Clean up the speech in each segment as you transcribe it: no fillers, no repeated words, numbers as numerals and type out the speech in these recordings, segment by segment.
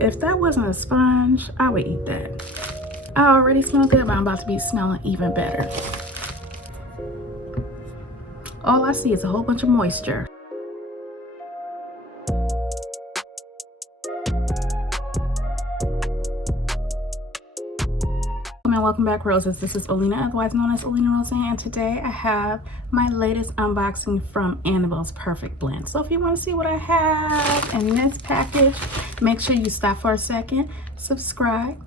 If that wasn't a sponge, I would eat that. I already smell good, but I'm about to be smelling even better. All I see is a whole bunch of moisture. Welcome back, roses. This is Olena, otherwise known as OlenaRosanne, and today I have my latest unboxing from Annabelle's Perfect Blend. So if you want to see what I have in this package, make sure you stop for a second, subscribe,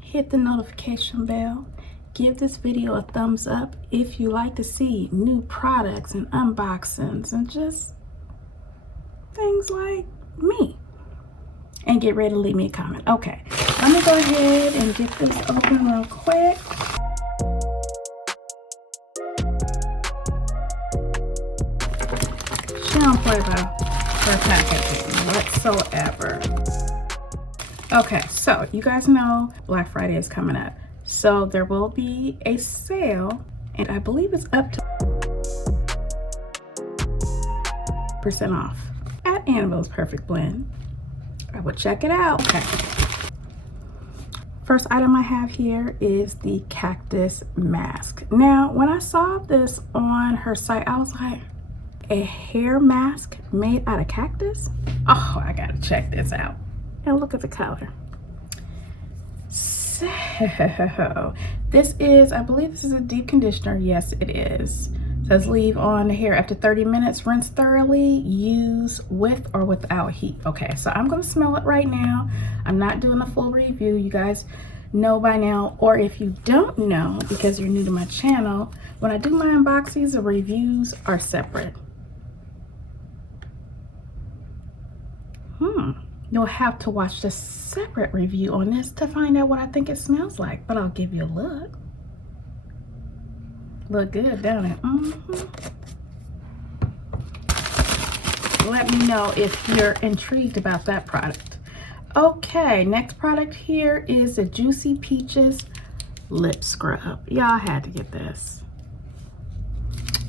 hit the notification bell, give this video a thumbs up if you like to see new products and unboxings and just things like me. And get ready to leave me a comment. Okay, let me go ahead and get this open real quick. She don't play about her packaging whatsoever. Okay, so you guys know Black Friday is coming up. So there will be a sale, and I believe it's up to % off at Annabelle's Perfect Blend. I will check it out. Okay. First item I have here is the Cactus Mask. Now, when I saw this on her site, I was like, a hair mask made out of cactus? Oh, I gotta check this out. And look at the color. So, this is, I believe this is a deep conditioner. Yes, it is. It says leave on the hair after 30 minutes, rinse thoroughly, use with or without heat. Okay, so I'm gonna smell it right now. I'm not doing a full review. You guys know by now, or if you don't know because you're new to my channel, when I do my unboxings, the reviews are separate. You'll have to watch the separate review on this to find out what I think it smells like, but I'll give you a look. Look good, don't it? Let me know if you're intrigued about that product. Okay, next product here is the Juicy Peaches lip scrub. Y'all had to get this.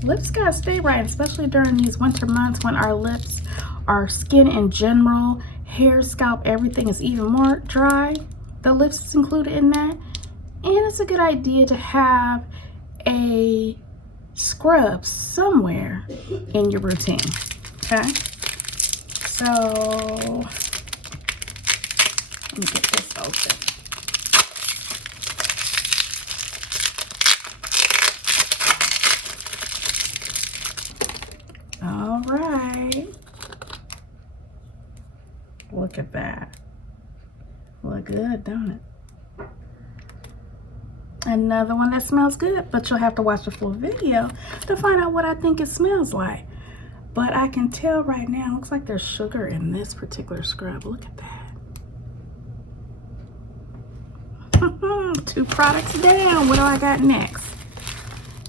Lips gotta stay right, especially during these winter months when our lips, our skin in general, hair, scalp, everything is even more dry. The lips is included in that, and it's a good idea to have a scrub somewhere in your routine. Okay, so let me get this open. All right, look at that. Look good, don't it? Another one that smells good, but you'll have to watch the full video to find out what I think it smells like. But I can tell right now, it looks like there's sugar in this particular scrub. Look at that. 2 products down. What do I got next?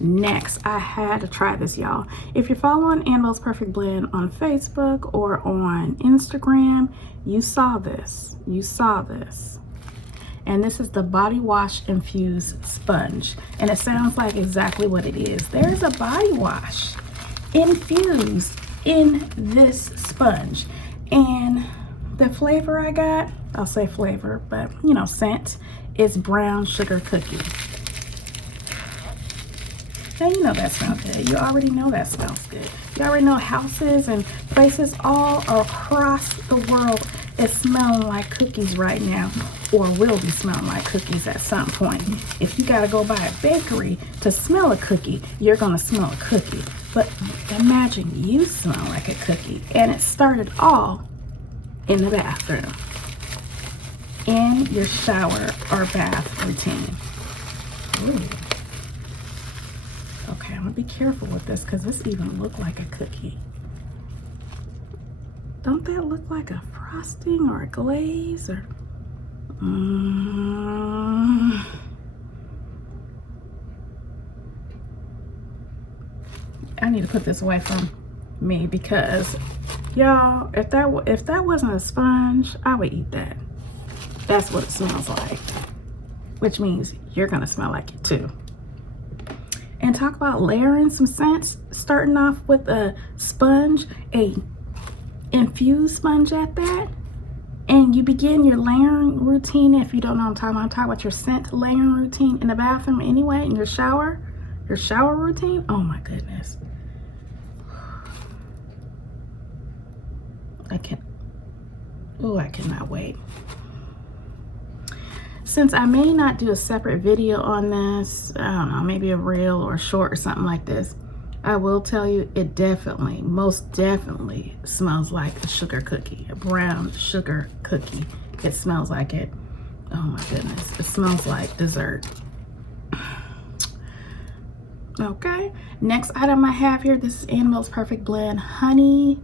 Next, I had to try this, y'all. If you're following Annabelle's Perfect Blend on Facebook or on Instagram, you saw this. You saw this. And this is the body wash infused sponge, and it sounds like exactly what it is. There's a body wash infused in this sponge, and the flavor I got, I'll say flavor, but you know, scent, is brown sugar cookie. Now you know that smells good. You already know that smells good. You already know houses and places all across the world is smelling like cookies right now, or will be smelling like cookies at some point. If you gotta go by a bakery to smell a cookie, you're gonna smell a cookie. But imagine you smell like a cookie, and it started all in the bathroom, in your shower or bath routine. Ooh. Okay, I'm gonna be careful with this because this even looked like a cookie. Don't that look like a frosting or a glaze or I need to put this away from me because y'all, if that wasn't a sponge, I would eat that. That's what it smells like, which means you're gonna smell like it too. And talk about layering some scents, starting off with a sponge, a infused sponge at that. and you begin your layering routine. If you don't know what I'm talking about your scent layering routine in the bathroom anyway, in your shower routine. Oh my goodness. I cannot wait. Since I may not do a separate video on this, I don't know, maybe a reel or a short or something like this, I will tell you it definitely, most definitely smells like a sugar cookie, a brown sugar cookie. It smells like it. Oh my goodness, it smells like dessert. Okay, next item I have here, this is Annabelle's Perfect Blend Honey.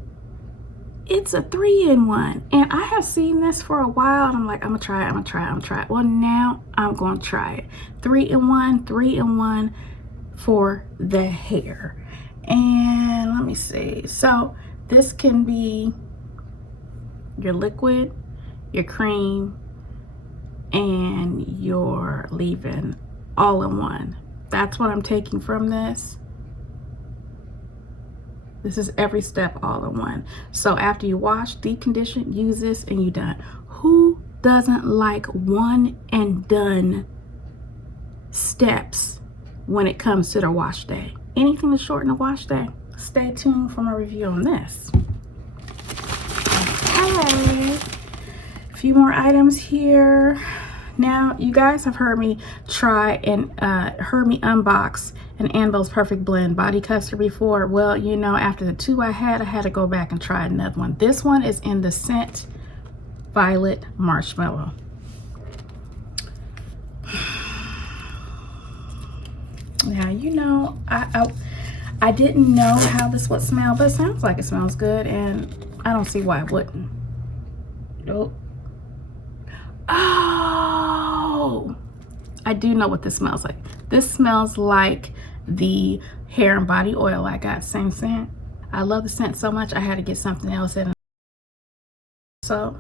It's a 3-in-1, and I have seen this for a while, and I'm like, I'm gonna try it. Well, now I'm gonna try it. 3-in-1 for the hair. And let me see. So this can be your liquid, your cream, and your leave-in all in one. That's what I'm taking from this. This is every step all in one. So after you wash, deep condition, use this, and you're done. Who doesn't like one and done steps when it comes to the wash day? Anything to shorten the wash day? Stay tuned for my review on this. Okay, a few more items here. Now, you guys have heard me try and heard me unbox an Annabelle's Perfect Blend Body Custard before. Well, you know, after the two I had to go back and try another one. This one is in the scent Violet Marshmallow. Now, you know, I didn't know how this would smell, but it sounds like it smells good, and I don't see why it wouldn't. Nope. Oh, I do know what this smells like. This smells like the hair and body oil I got, same scent. I love the scent so much I had to get something else in. So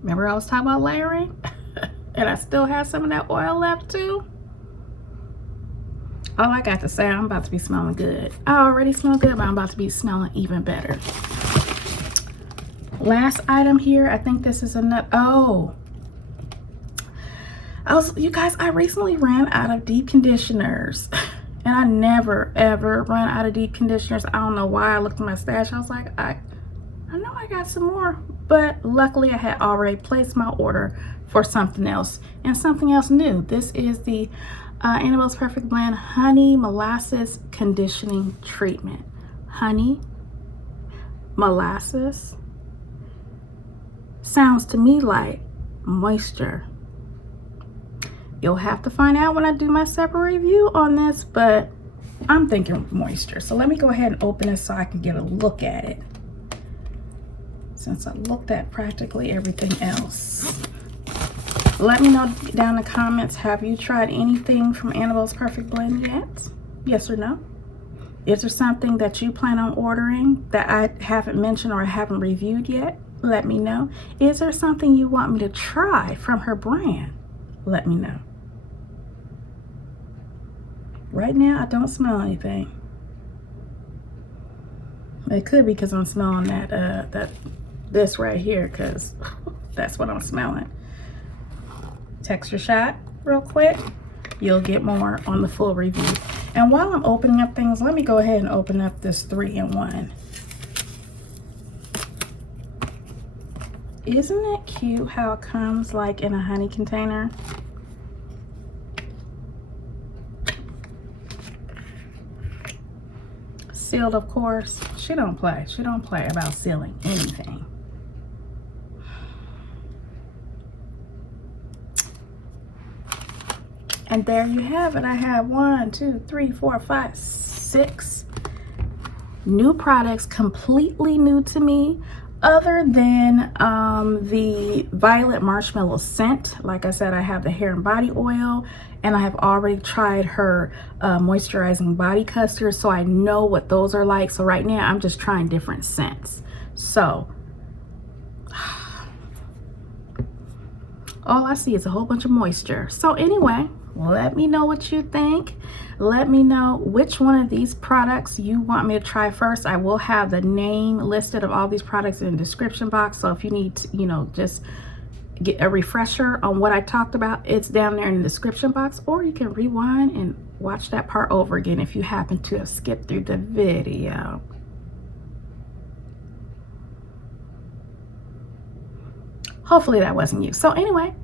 remember I was talking about layering and I still have some of that oil left too. All I got to say, I'm about to be smelling good. I already smell good, but I'm about to be smelling even better. Last item here, I think this is another. Oh, you guys, I recently ran out of deep conditioners, and I never ever run out of deep conditioners. I don't know why. I looked at my stash. I was like, I know I got some more, but luckily I had already placed my order for something else, and something else new. This is the Annabelle's Perfect Blend Honey Molasses Conditioning Treatment. Honey, molasses, sounds to me like moisture. You'll have to find out when I do my separate review on this, but I'm thinking moisture. So let me go ahead and open this so I can get a look at it, since I looked at practically everything else. Let me know down in the comments, have you tried anything from Annabelle's Perfect Blend yet? Yes or no? Is there something that you plan on ordering that I haven't mentioned or I haven't reviewed yet? Let me know. Is there something you want me to try from her brand? Let me know. Right now, I don't smell anything. It could be because I'm smelling this right here, because that's what I'm smelling. Texture shot real quick. You'll get more on the full review. And while I'm opening up things, let me go ahead and open up this 3-in-1. Isn't it cute how it comes like in a honey container? Sealed, of course. She don't play about sealing anything. And there you have it. I have 1, 2, 3, 4, 5, 6 new products, completely new to me, other than the Violet Marshmallow scent. Like I said, I have the hair and body oil, and I have already tried her moisturizing body custard, so I know what those are like. So right now I'm just trying different scents. So all I see is a whole bunch of moisture. So anyway, let me know what you think. Let me know which one of these products you want me to try first. I will have the name listed of all these products in the description box. So if you need to, you know, just get a refresher on what I talked about, it's down there in the description box, or you can rewind and watch that part over again if you happen to have skipped through the video. Hopefully that wasn't you. So anyway,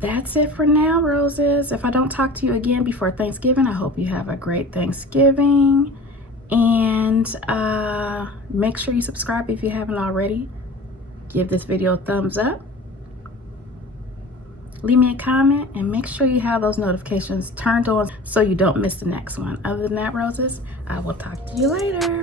that's it for now, roses. If I don't talk to you again before Thanksgiving, I hope you have a great Thanksgiving. And make sure you subscribe if you haven't already. Give this video a thumbs up. Leave me a comment and make sure you have those notifications turned on so you don't miss the next one. Other than that, roses, I will talk to you later.